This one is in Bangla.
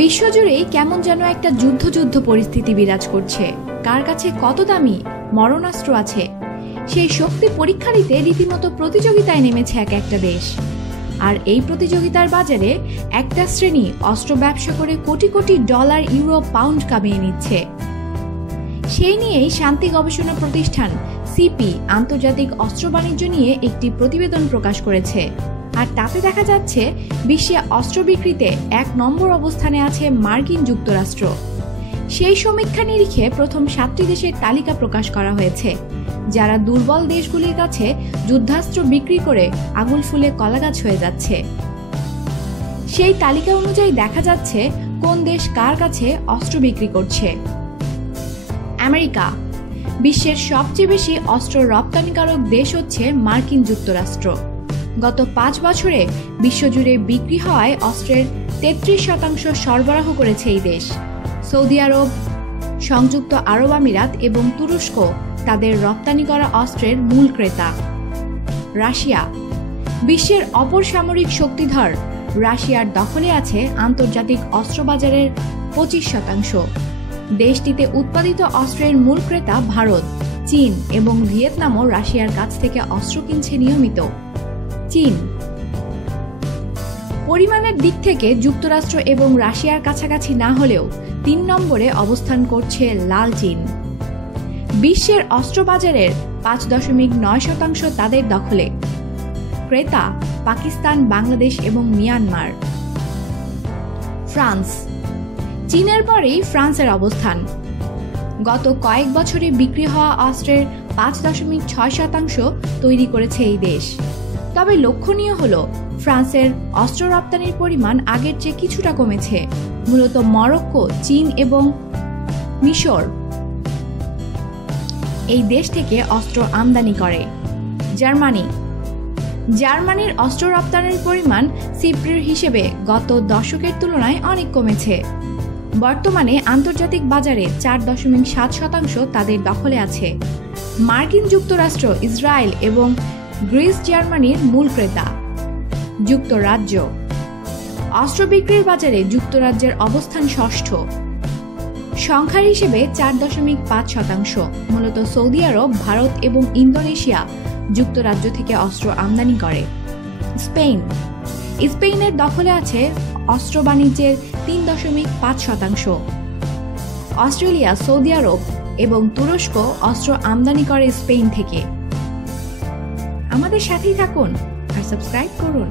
বিশ্বজুড়েই কেমন যেন একটা যুদ্ধ পরিস্থিতি বিরাজ করছে। কার কাছে কত দামি মরণাস্ত্র আছে সেই শক্তি পরীক্ষা নিতে রীতিমতো প্রতিযোগিতায় নেমেছে এক একটা দেশ। আর এই প্রতিযোগিতার বাজারে একটা শ্রেণী অস্ত্র ব্যবসা করে crore crore dollar, euro, pound কামিয়ে নিচ্ছে। সেই নিয়েই শান্তি গবেষণা প্রতিষ্ঠান সিপি আন্তর্জাতিক অস্ত্র বাণিজ্য নিয়ে একটি প্রতিবেদন প্রকাশ করেছে। আর তাতে দেখা যাচ্ছে বিশ্বে অস্ত্র বিক্রিতে ১ নম্বর অবস্থানে আছে মার্কিন যুক্তরাষ্ট্র। সেই সমীক্ষা নিরীক্ষে প্রথম ৭টি দেশের তালিকা প্রকাশ করা হয়েছে, যারা দুর্বল দেশগুলির কাছে যুদ্ধাস্ত্র বিক্রি করে আগুল ফুলে কলাগাছ হয়ে যাচ্ছে। সেই তালিকা অনুযায়ী দেখা যাচ্ছে কোন দেশ কার কাছে অস্ত্র বিক্রি করছে। আমেরিকা। বিশ্বের সবচেয়ে বেশি অস্ত্র রপ্তানিকারক দেশ হচ্ছে মার্কিন যুক্তরাষ্ট্র। গত ৫ বছরে বিশ্বজুড়ে বিক্রি হওয়ায় অস্ত্রের ৩৩% সরবরাহ করেছে এই দেশ। সৌদি আরব, সংযুক্ত আরব আমিরাত এবং তুরস্ক তাদের রপ্তানি করা অস্ত্রের মূল ক্রেতা। রাশিয়া। বিশ্বের অপর সামরিক শক্তিধর রাশিয়ার দখলে আছে আন্তর্জাতিক অস্ত্র বাজারের ২৫%। দেশটিতে উৎপাদিত অস্ত্রের মূল ক্রেতা ভারত, চীন এবং ভিয়েতনামও রাশিয়ার কাছ থেকে অস্ত্র কিনছে নিয়মিত। চীন। পরিমাণের দিক থেকে যুক্তরাষ্ট্র এবং রাশিয়ার কাছাকাছি না হলেও ৩ নম্বরে অবস্থান করছে লাল চীন। বিশ্বের অস্ত্র বাজারের ৫.৯% তাদের দখলে। ক্রেতা পাকিস্তান, বাংলাদেশ এবং মিয়ানমার। ফ্রান্স। চীনের পরেই ফ্রান্সের অবস্থান। গত কয়েক বছরে বিক্রি হওয়া অস্ত্রের ৫.৬% তৈরি করেছে এই দেশ। তবে লক্ষণীয় হল ফ্রান্সের অস্ত্র রপ্তানির পরিমাণ আগের চেয়ে কিছুটা কমেছে। মূলত মরক্কো, চীন এবং মিশর এই দেশ থেকে অস্ত্র আমদানি করে। জার্মানি। জার্মানির অস্ত্র রপ্তানির পরিমাণ সিপ্রির হিসেবে গত দশকের তুলনায় অনেক কমেছে। বর্তমানে আন্তর্জাতিক বাজারে ৪.৭% তাদের দখলে আছে। মার্কিন যুক্তরাষ্ট্র, ইসরায়েল এবং গ্রিস জার্মানির মূল ক্রেতা। যুক্তরাজ্য। অস্ত্র বিক্রির বাজারে যুক্তরাজ্যের অবস্থান ষষ্ঠ। সংখ্যার হিসেবে ৪.৫%। মূলত সৌদি আরব, ভারত এবং ইন্দোনেশিয়া যুক্তরাজ্য থেকে অস্ত্র আমদানি করে। স্পেন। স্পেনের দখলে আছে অস্ত্র বাণিজ্যের ৩.৫%। অস্ট্রেলিয়া, সৌদি আরব এবং তুরস্ক অস্ত্র আমদানি করে স্পেন থেকে। আমাদের সাথেই থাকুন আর সাবস্ক্রাইব করুন।